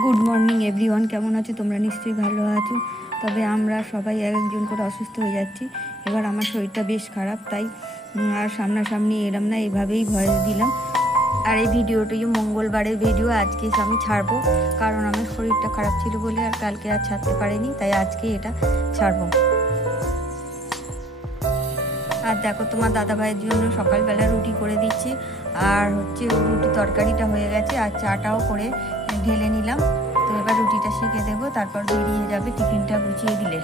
Good morning everyone, কেমন আছো তোমরা? নিশ্চয়ই ভালো আছো। তবে আমরা সবাই একজন করে অসুস্থ হয়ে যাচ্ছি। এবার আমার শরীরটা বেশ খারাপ, তাই আর সামনাসামনি এলাম না, এভাবেই ভয়েস দিলাম। আর এই ভিডিওটিও মঙ্গলবারের ভিডিও আজকে আমি ছাড়বো, কারণ আমার শরীরটা খারাপ ছিল বলে আর কালকে আর ছাড়তে পারিনি, তাই আজকে এটা ছাড়বো। আর দেখো, তোমার দাদা ভাইয়ের জন্য সকালবেলা রুটি করে দিচ্ছি, আর রুটি তরকারিটা হয়ে গেছে, আর চাটাও করে ঢেলে নিলাম। তো এবার রুটিটা শিখে দেবো, তারপর বেরিয়ে যাবে টিফিনটা গুছিয়ে দিলে।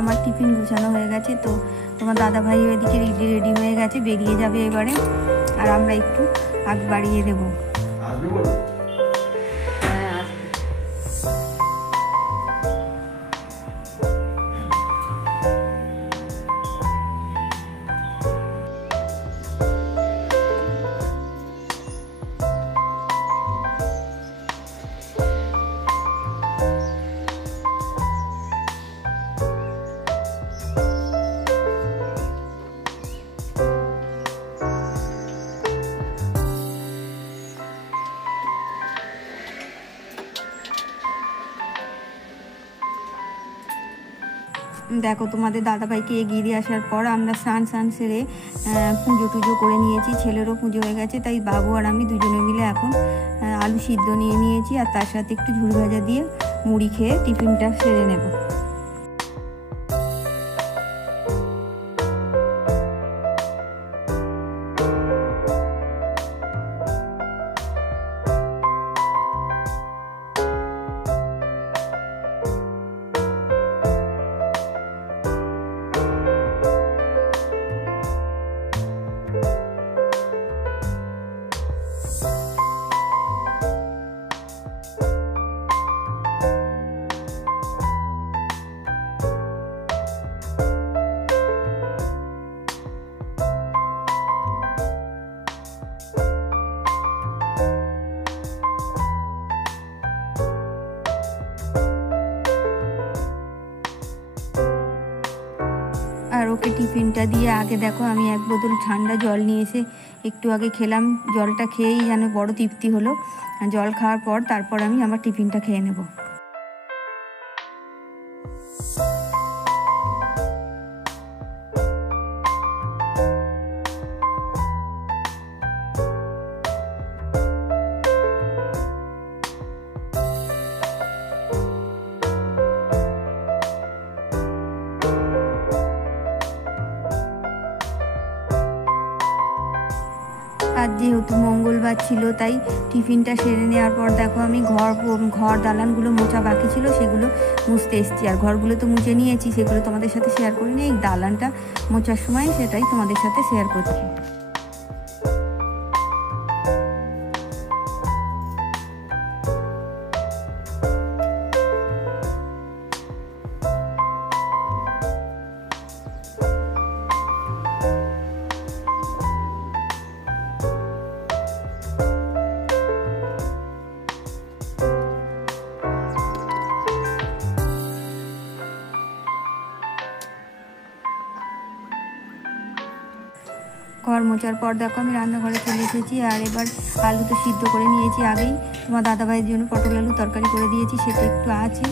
আমার টিফিন গুছানো হয়ে গেছে, তো তোমার দাদা ভাই এদিকে রেডি হয়ে গেছে, বেরিয়ে যাবে এবারে। আর আমরা একটু আগ বাড়িয়ে দেবো। দেখো, তোমাদের দাদাভাইকে এগিয়ে দিয়ে আসার পর আমরা স্নান সেরে পুজো টুজো করে নিয়েছি। ছেলেরও পুজো হয়ে গেছে, তাই বাবু আর আমি দুজনে মিলে এখন আলু সিদ্ধ নিয়ে নিয়েছি, আর তার সাথে একটু ঝুল ভাজা দিয়ে মুড়ি খেয়ে টিফিনটা সেরে নেব। আর ওকে টিফিনটা দিয়ে আগে দেখো আমি এক বোতল ঠান্ডা জল নিয়ে এসে একটু আগে খেলাম। জলটা খেয়েই যেন বড় তৃপ্তি হলো। জল খাওয়ার পর তারপর আমি আমার টিফিনটা খেয়ে নেব। আজ যেহেতু মঙ্গলবার ছিল তাই টিফিনটা সেরে নেওয়ার পর দেখো আমি ঘর দালানগুলো মোছা বাকি ছিল সেগুলো মুছতে এসেছি। আর ঘরগুলো তো মুছে নিয়েছি, সেগুলো তোমাদের সাথে শেয়ার করিনি। এই দালানটা মোছার সময় সেটাই তোমাদের সাথে শেয়ার করছি। ঘর মোছার পর দেখো আমি রান্নাঘরে চলে এসেছি। আর এবার আলু তো সিদ্ধ করে নিয়েছি আগেই, তোমার দাদাভাইয়ের জন্য পটল আলু তরকারি করে দিয়েছি, সেটা একটু আছে।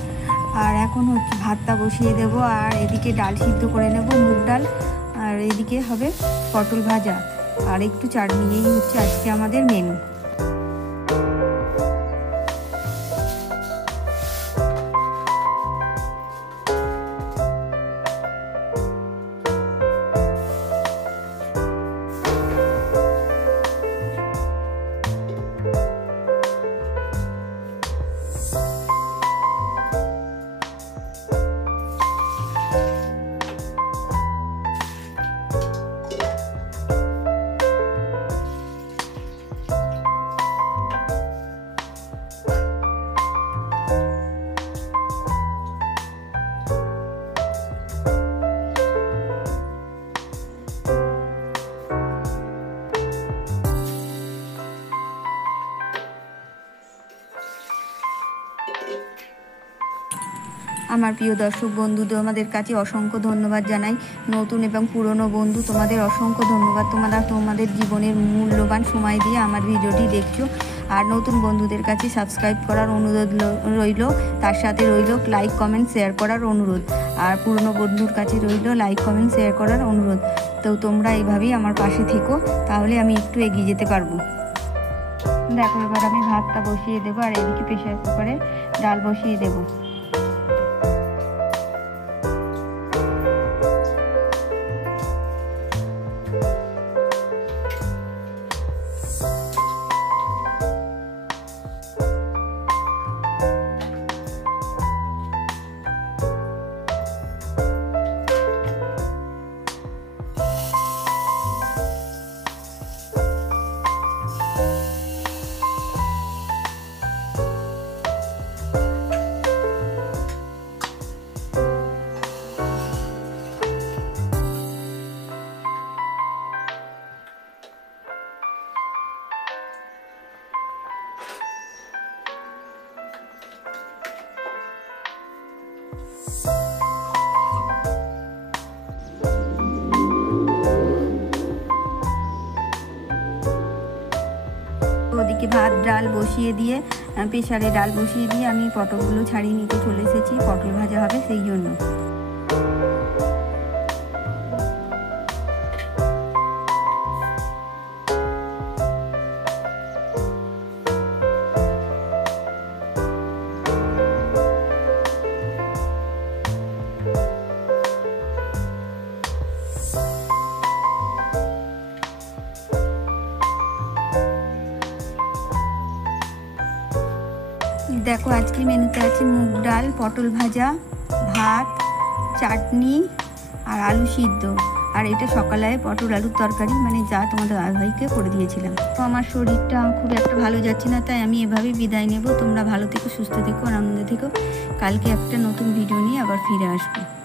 আর এখন হচ্ছে ভাতটা বসিয়ে দেব। আর এদিকে ডাল সিদ্ধ করে নেব, মুগ ডাল। আর এদিকে হবে পটল ভাজা আর একটু চাটনি। এই হচ্ছে আজকে আমাদের মেনু। আমার প্রিয় দর্শক বন্ধু, তোমাদের কাছে অসংখ্য ধন্যবাদ জানাই। নতুন এবং পুরনো বন্ধু, তোমাদের অসংখ্য ধন্যবাদ। তোমাদের জীবনের মূল্যবান সময় দিয়ে আমার ভিডিওটি দেখছো। আর নতুন বন্ধুদের কাছে সাবস্ক্রাইব করার অনুরোধ রইল, তার সাথে রইল লাইক কমেন্ট শেয়ার করার অনুরোধ। আর পুরনো বন্ধুর কাছে রইল লাইক কমেন্ট শেয়ার করার অনুরোধ। তো তোমরা এইভাবেই আমার পাশে থেকো, তাহলে আমি একটু এগিয়ে যেতে পারবো। দেখো এবার আমি ভাতটা বসিয়ে দেবো। আর এদিকে প্রেসার কুকারে ডাল বসিয়ে দেবো। ওদিকে ভাত ডাল বসিয়ে দিয়ে প্রেসারে ডাল বসিয়ে দিয়ে আমি পটলগুলো ছাড়িয়ে নিতে চলে এসেছি। পটল ভাজা হবে সেই জন্য। দেখো আজকে মেনুতে আছে মুগ ডাল, পটল ভাজা, ভাত, চাটনি আর আলু সিদ্ধ। আর এটা সকালে পটল আলুর তরকারি, মানে যা তোমাদের ভাইকে করে দিয়েছিলাম। তো আমার শরীরটা খুব একটা ভালো যাচ্ছে না, তাই আমি এভাবেই বিদায় নেব। তোমরা ভালো থেকো, সুস্থ থেকো, আনন্দে থেকো। কালকে একটা নতুন ভিডিও নিয়ে আবার ফিরে আসবো।